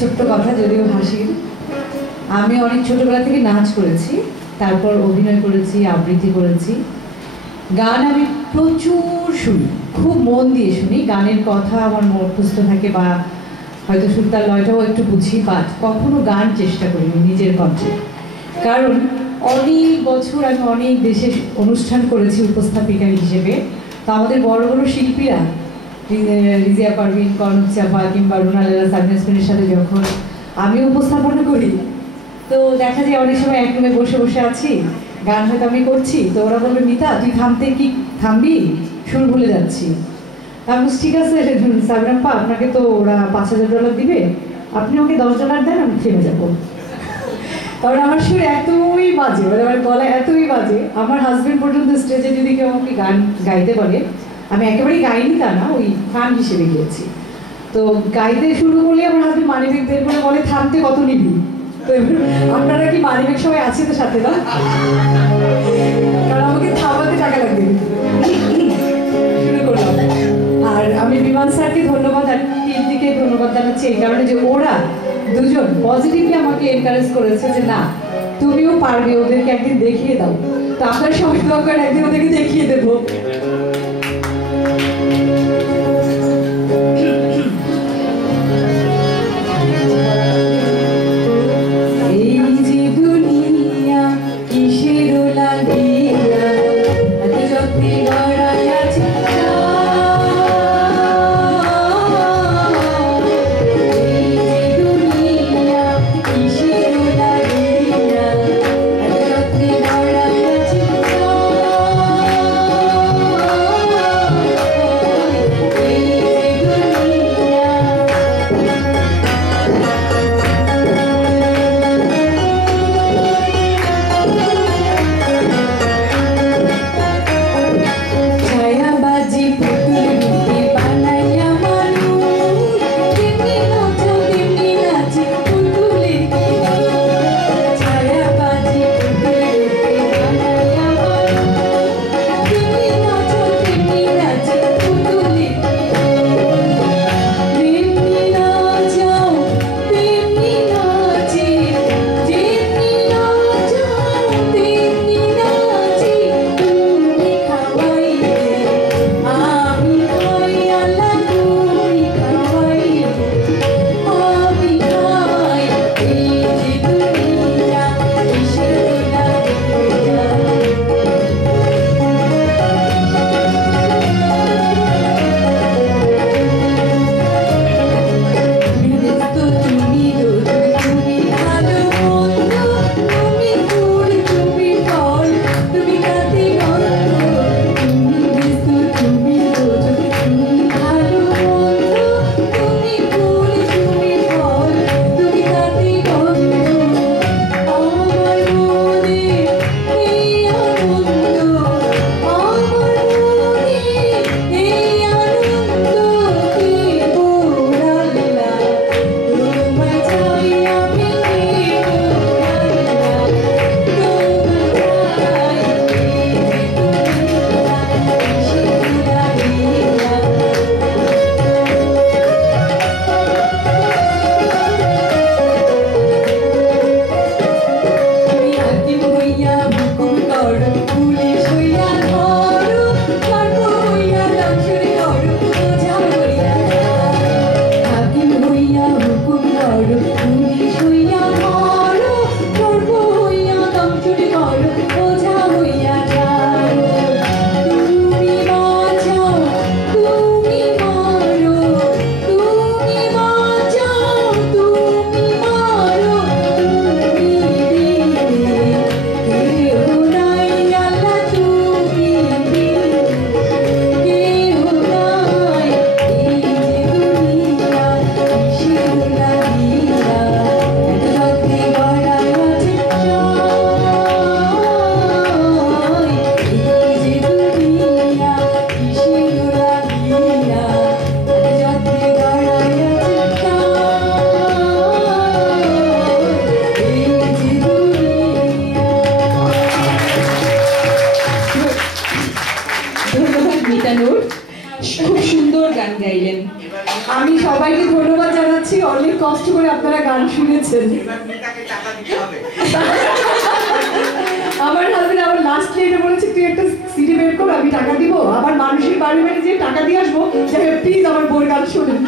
ছোট্ট কথা, যদিও হাসির। আমি অনেক ছোটবেলা থেকে নাচ করেছি, তারপর অভিনয় করেছি, আবৃত্তি করেছি। গান আমি প্রচুর শুনি, খুব মন দিয়ে শুনি। গানের কথা আমার মুখস্থ থাকে, বা হয়তো সুরতাল লয়টাও একটু বুঝি, বাট কখনো গান চেষ্টা করিনি নিজের কণ্ঠে। কারণ অনেক বছর আমি অনেক দেশে অনুষ্ঠান করেছি উপস্থাপিকা হিসেবে। তো আমাদের বড় বড় শিল্পীরা, রিজিয়া পারভিন, কনক চাপা কিংবা রুনালেলা সাবনেসমিনের সাথে যখন আমি উপস্থাপনা করি, তো দেখা যায় অনেক সময় এক রুমে বসে বসে আছি, গান হয়তো আমি করছি, তো ওরা বলবে মিতা তুই থামবি, সুর ভুলে যাচ্ছি। আমি বলছি ঠিক আছে সাবরাম্পা, আপনাকে তো ওরা $5,000 দিবে, আপনি আমাকে $10 দেন, আমি থেমে যাবো। কারণ আমার সুর এতই বাজে, মানে আমার গলা এতই বাজে, আমার হাজবেন্ড পর্যন্ত স্টেজে যদি কেউ আমাকে গান গাইতে বলে, আমি একেবারেই গাইনি তা না, ওই ফান হিসেবে গিয়েছি। তো গাইতে শুরু করলে আমার হাজবেন্ড মানিব্যাগ বের করে বলে থামতে কত নিবি। তো আপনারা কি মানিব্যাগ সবাই আছে তো সাথে, না? কারণ আমাকে থামাতে টাকা লাগবে। শুরু করলাম। আর আমি বিমান স্যারকে ধন্যবাদ আর টিমকে ধন্যবাদ জানাচ্ছি এই কারণে যে ওরা দুজন পজিটিভলি আমাকে এনকারেজ করেছে যে না তুমিও পারবে, ওদেরকে একদিন দেখিয়ে দাও। তো আপনার সবাই দোয়া করেন একদিন ওদেরকে দেখিয়ে দেবো। মিতা নূর খুব সুন্দর গান গাইলেন। আমি সবাইকে ধন্যবাদ জানাচ্ছি, অনেক কষ্ট করে আপনারা গান শুনেছেন। আমার হাজবেন্ড আমার লাস্ট লাইনে বলেছে তুই একটা সিডি বের কর, আমি টাকা দিব। আবার মানুষের বাড়ি বাড়ি যেয়ে টাকা দিয়ে আসবো যে প্লিজ আমার বোর গান শুনেন।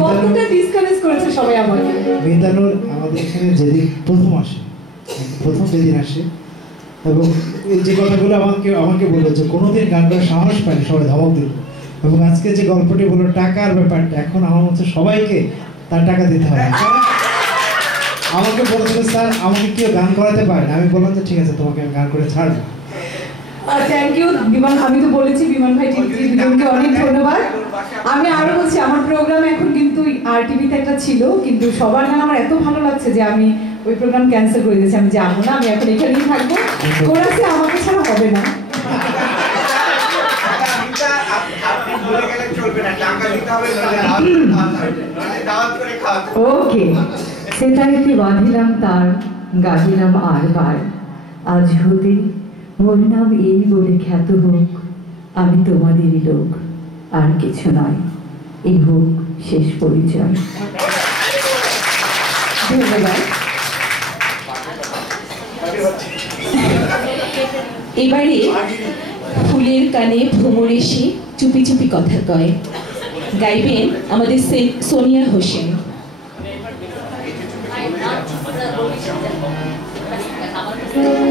কতটা ডিসকারেজ করেছে সবাই আমাকে। বেতানুর আমাদের এখানে যেদিন প্রথম আসে, প্রথম যেদিন আসে, এবং এই যে কথাগুলো আমাকে বললো যে কোনোদিন গান করার সাহস পায়নি, সবাই ধমক দিল। এবং আজকে যে গল্পটি বললো টাকার ব্যাপারটা, এখন আমার মধ্যে সবাইকে তার টাকা দিতে হবে। আমাকে বলছিল স্যার আমাকে কেউ গান করাতে পারে না, আমি বললাম যে ঠিক আছে তোমাকে আমি গান করে ছাড়বো। থ্যাংক ইউ বিমান, আমি তো বলেছি বিমান ভাই দুজনকে অনেক ধন্যবাদ। আমি আরো বলছি আমার প্রোগ্রাম এখন কিন্তু আর টিভিতে একটা ছিল, কিন্তু সবার গান আমার এত ভালো লাগছে যে আমি ওই প্রোগ্রাম ক্যান্সেল করে দিয়েছি। আমি যাবো না, আমি এখন এখানেই থাকবো। কোরাসে আমাকে ছাড়া হবে না। ওকে, সেটাইতে বাঁধিলাম তার, গাহিলাম আর বার, আজ হতে মোর নাম এই বলে খ্যাত হোক, আমি তোমাদেরই লোক, আর কিছু নয়, এই হোক শেষ পরিচয়। ধন্যবাদ। এবারে ফুলের কানে ভ্রমর এসে চুপি চুপি কথা কয়, গাইবেন আমাদের সোনিয়া হোসেন। Thank you.